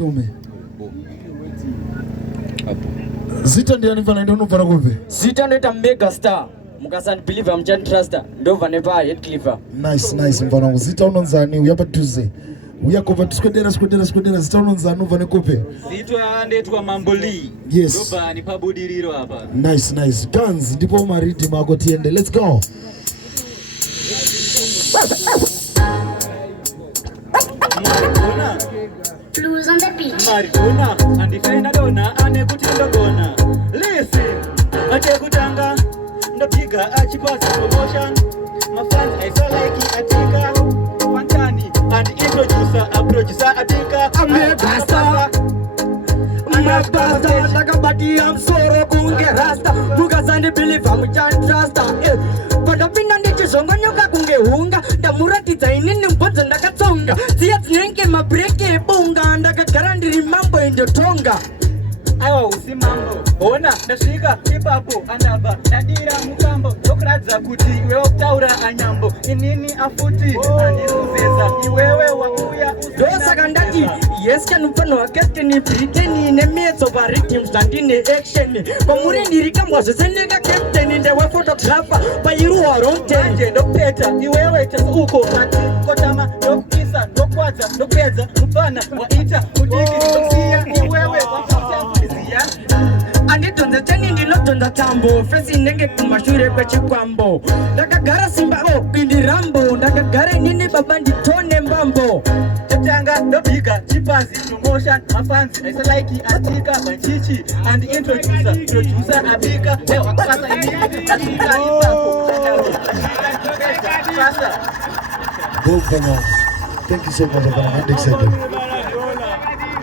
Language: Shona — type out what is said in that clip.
Tume. Zita ndiye anifana ndio unofana kuve. Zita ndio mega star. Mukasani believer mchani truster. Ndo vanepa head cleaver. Nice mfana wangu. Zita unonzani uyapa tuze. Uyakova tuskudera Zita unonzani uvane kupe. Zitwa ndetwa mamboli. Yes. Ndoba ni pabudiriro hapa. Nice. Guns ndipo maridi mako tiende. Let's go. Blues on the beach. Maridona, andifena dona, ane kutindo gona. Listen, ache kutanga, ndopiga Chipaz Promotions. My fans, I so like it, Atika, Fantani, and introducer, a producer, Atika. I'm a bastard. I'm sorry, kunge rasta. Mukasani believer mchani truster. Pandapinda ndichizonga nyoka kunge hunga. Ndamuratidza inini mbodza ndakatsonga. Dziya dzinenge mabreke ebunga. Ndakagara ndiri mambo endotonga. Aiwa usimambo, ona ndasvika ipapo andabva ndadira mutambo ndokuradza kuti iwewe kutaura anyambo inini afuti andikuzeza iwewe wauya ndosaka ndati yes kanupano wakastini briteni nemetso paridhims zvandine action kwamuri ndiri kambwa zvese nekacaptain ndewe photographer pairuwa romtanje ndokupeta iwewe tasuko ati kotama ndokupisa ndokwadza ndopedza mufana waita mudiki ndokusiya iwewe wakutambudzia andidhonza teni ndinodhonza tambo fesi inenge kumashure kwechikwambo ndakagara simba bindi rambo ndakagara inini baba nditone mbambo tatanga ndobika Chipaz Promotions mafanzi aisalike Atika Banchichi and producer Abika leo akapata inini Atika ipapo Thank you so much for coming.